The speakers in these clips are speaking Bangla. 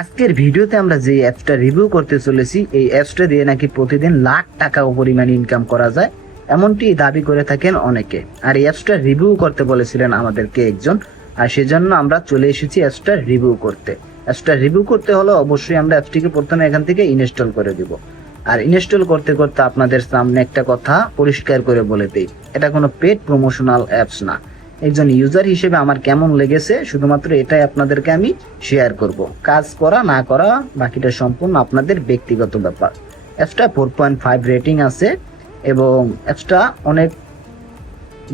আজকের ভিডিওতে আমরা যে অ্যাপসটা রিভিউ করতে চলেছি, এই অ্যাপসটা দিয়ে নাকি প্রতিদিন লাখ টাকা পরিমাণ ইনকাম করা যায়, এমনটি দাবি করে থাকেন অনেকে। আর এই অ্যাপসটা রিভিউ করতে বলেছিলেন আমাদেরকে একজন, আর সেজন্য আমরা চলে এসেছি অ্যাপসটা রিভিউ করতে। অ্যাপসটা রিভিউ করতে হলে অবশ্যই আমরা অ্যাপসটিকে প্রথমে এখান থেকে ইনস্টল করে দিব। আর ইনস্টল করতে করতে আপনাদের সামনে একটা কথা পরিষ্কার করে বলে দেই, এটা কোনো পেড প্রমোশনাল অ্যাপস না। একজন ইউজার হিসেবে আমার কেমন লেগেছে শুধুমাত্র এটাই আপনাদেরকে আমি শেয়ার করব। কাজ করা না করা বাকিটা সম্পূর্ণ আপনাদের ব্যক্তিগত ব্যাপার। অ্যাপসটা 4.5 রেটিং আছে এবং অ্যাপসটা অনেক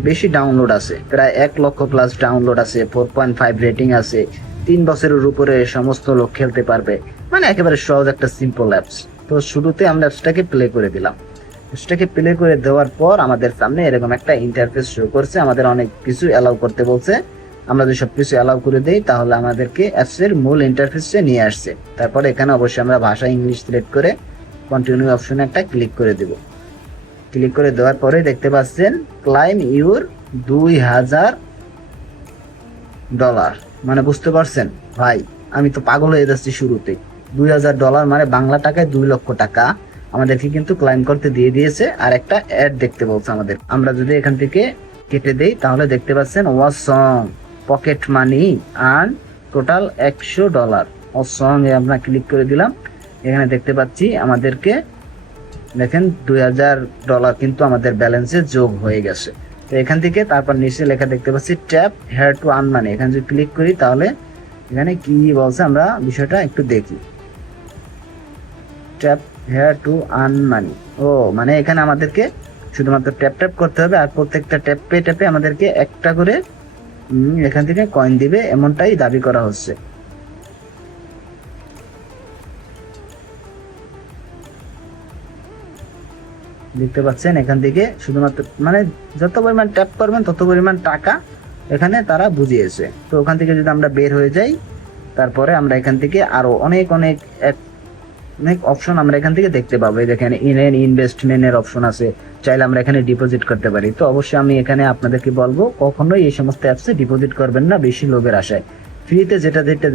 বেশি ডাউনলোড আছে, প্রায় 1 লক্ষ প্লাস ডাউনলোড আছে, 4.5 রেটিং আছে, 3 বছরের উপরে সমস্ত লোক খেলতে পারবে, মানে একেবারে সহজ একটা সিম্পল অ্যাপস। তো শুরুতে আমরা অ্যাপসটাকে প্লে করে দিলাম। অ্যাপসটাকে প্লে করে দেওয়ার পর আমাদের সামনে এরকম একটা ইন্টারফেস শো করছে, আমাদের অনেক কিছু অ্যালাউ করতে বলছে। আমরা যদি সব কিছু অ্যালাউ করে দেই তাহলে আমাদেরকে অ্যাপসের মূল ইন্টারফেসে নিয়ে আসছে। তারপরে এখানে অবশ্যই আমরা ভাষা ইংলিশ সিলেক্ট করে কন্টিনিউ অপশনে একটা ক্লিক করে দেব। ক্লিক করে দেওয়ার পরে দেখতে পাচ্ছেন ক্লাইম ইউর $2000, মানে বুঝতে পারছেন ভাই, আমি তো পাগল হয়ে যাচ্ছি শুরুতে। $2000 মানে বাংলা টাকায় 2 লক্ষ টাকা আমাদেরকে কিন্তু ক্লাইম করতে দিয়ে দিয়েছে। আর একটা অ্যাড দেখতে বলছে আমাদের, আমরা যদি এখান থেকে কেটে দেই তাহলে দেখতে পাচ্ছেন watch song pocket money earn total $100। Watch song এ আমরা ক্লিক করে দিলাম। এখানে দেখতে পাচ্ছি আমাদেরকে দেখেন $2000 কিন্তু আমাদের ব্যালেন্সে যোগ হয়ে গেছে। তো এখান থেকে তারপর নিচে লেখা দেখতে পাচ্ছি ট্যাপ হেয়ার টু আর্ন মানি। এখানে যদি ক্লিক করি তাহলে এখানে কি বলছে আমরা বিষয়টা একটু দেখি। Tap here to earn money, ও মানে এখানে আমাদেরকে শুধুমাত্র ট্যাপ ট্যাপ করতে হবে, আর প্রত্যেকটা ট্যাপে ট্যাপে আমাদেরকে একটা করে এখান থেকে কয়েন দিবে, এমনটাই দাবি করা হচ্ছে। দেখতে পাচ্ছেন এখান থেকে শুধুমাত্র মানে যত পরিমাণ ট্যাপ করবেন তত পরিমাণ টাকা এখানে তারা বুঝিয়েছে। তো ওখান থেকে যদি আমরা বের হয়ে যাই তারপরে আমরা এখান থেকে আরো অনেক অনেক অপশন আমরা এখান থেকে দেখতে পাবো। দেখেন ইনভেস্টমেন্টের অপশন আছে, চাইলে আমরা এখানে ডিপোজিট করতে পারি। তো অবশ্যই আমি এখানে আপনাদেরকে বলবো কখনোই এই সমস্ত অ্যাপসে ডিপোজিট করবেন না বেশি লোভের আশায়। ফ্রিতে যেটা যেটা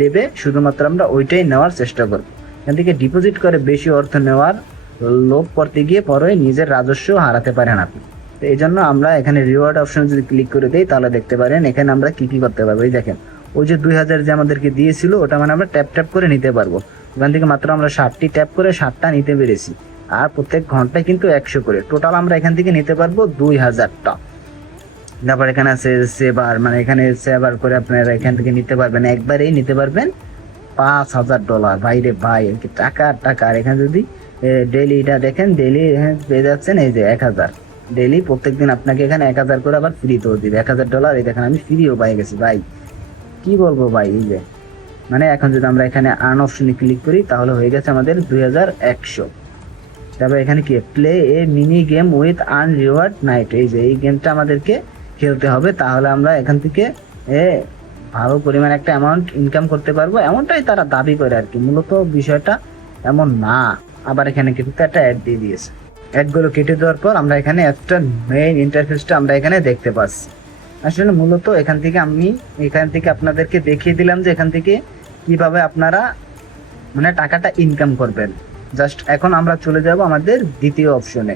দেবে শুধুমাত্র আমরা ওইটাই নেওয়ার চেষ্টা করবো। এখান থেকে ডিপোজিট করে বেশি অর্থ নেওয়ার লোভ করতে গিয়ে পরে নিজের রাজস্ব হারাতে পারেন আপনি। তো এই জন্য আমরা এখানে রিওয়ার্ড অপশন যদি ক্লিক করে দেই তাহলে দেখতে পারেন এখানে আমরা কি কি করতে পারবো। এই দেখেন ওই যে 2000 যে আমাদেরকে দিয়েছিল ওটা মানে আমরা ট্যাপ ট্যাপ করে নিতে পারবো। ওখান থেকে মাত্র আমরা 60টি ট্যাপ করে 60টা নিতে পেরেছি। আর প্রত্যেক ঘন্টায় কিন্তু 100 করে টোটাল আমরা এখান থেকে নিতে পারবো 2000টা। তারপর এখানে আছে সেভার, মানে এখানে সেভার করে আপনারা এখান থেকে নিতে পারবেন, একবারেই নিতে পারবেন $5000। ভাইরে ভাই টাকা টাকা। আর এখানে যদি ডেইলি এটা দেখেন, ডেইলি পেয়ে যাচ্ছেন এই যে 1000 ডেইলি, প্রত্যেকদিন আপনাকে এখানে 1000 করে আবার ফ্রিতেও দিবে। $1000 এই দেখেন আমি ফ্রিও পাই গেছি ভাই, কি বলবো ভাই। এই যে মানে এখন যদি আমরা এখানে আর্ন অপশনে ক্লিক করি তাহলে হয়ে গেছে আমাদের 2100। তারপর এখানে কি play a mini game with earn reward night, এই যে এই গেমটা আমাদেরকে খেলতে হবে, তাহলে আমরা এখান থেকে ভালো পরিমাণ একটা অ্যামাউন্ট ইনকাম করতে পারবো, এমনটাই তারা দাবি করে আর কি। মূলত বিষয়টা এমন না। আবার এখানে কিন্তু একটা অ্যাড দিয়ে দিয়েছে। অ্যাডগুলো কেটে দেওয়ার পর আমরা এখানে একটা মেইন ইন্টারফেসটা আমরা এখানে দেখতে পাচ্ছি। আসলে মূলত এখান থেকে আপনাদেরকে দেখিয়ে দিলাম যে এখান থেকে কিভাবে আপনারা মানে টাকাটা ইনকাম করবেন। জাস্ট এখন আমরা চলে যাব আমাদের দ্বিতীয় অপশনে,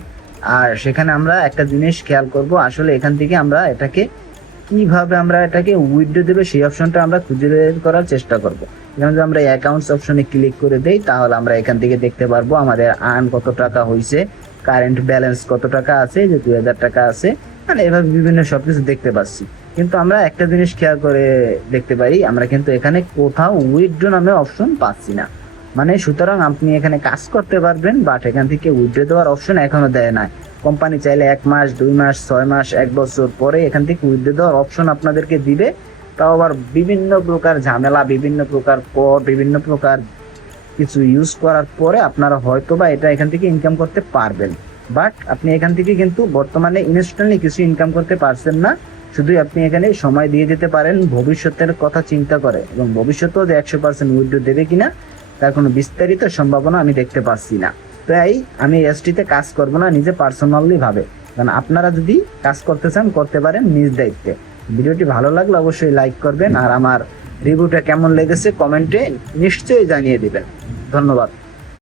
আর সেখানে আমরা একটা জিনিস খেয়াল করব, আসলে এখান থেকে আমরা এটাকে কিভাবে আমরা এটাকে উইথড্র দেবে সেই অপশনটা আমরা খুঁজে বের করার চেষ্টা করব। যেমন যদি আমরা অ্যাকাউন্টস অপশনে ক্লিক করে দেই তাহলে আমরা এখান থেকে দেখতে পারবো আমাদের আর্ন কত টাকা হয়েছে, কারেন্ট ব্যালেন্স কত টাকা আছে, যে 2000 টাকা আছে, মানে এভাবে বিভিন্ন সবকিছু দেখতে পাচ্ছি। কিন্তু আমরা একটা জিনিস খেয়াল করে দেখতে পারি, আমরা কিন্তু এখানে কোথাও উইথড্র নামে অপশন পাচ্ছি না। মানে সুতরাং আপনি এখানে কাজ করতে পারবেন, বাট এখান থেকে উইথড্র দেওয়ার অপশন এখনো দেয় না। কোম্পানি চাইলে 1 মাস 2 মাস 6 মাস 1 বছর পরে এখান থেকে উইথড্র দেওয়ার অপশন আপনাদেরকে দিবে। তাও আবার বিভিন্ন প্রকার ঝামেলা, বিভিন্ন প্রকার কোড, বিভিন্ন প্রকার কিছু ইউজ করার পরে আপনারা হয়তো বা এটা এখান থেকে ইনকাম করতে পারবেন। বাট আপনি এখান থেকে কিন্তু বর্তমানে ইনস্ট্যান্টলি কিছু ইনকাম করতে পারছেন না। শুধুই আপনি এখানে সময় দিয়ে দিতে পারেন ভবিষ্যতের কথা চিন্তা করে, এবং ভবিষ্যতেও যে 100% উইথড্র দেবে কিনা তার কোনো বিস্তারিত সম্ভাবনা আমি দেখতে পাচ্ছি না। তাই আমি এসটিতে কাজ করব না নিজে পার্সোনালি ভাবে, কারণ আপনারা যদি কাজ করতে চান করতে পারেন নিজ দায়িত্বে। ভিডিওটি ভালো লাগলে অবশ্যই লাইক করবেন, আর আমার রিভিউটা কেমন লেগেছে কমেন্টে নিশ্চয়ই জানিয়ে দিবেন। ধন্যবাদ।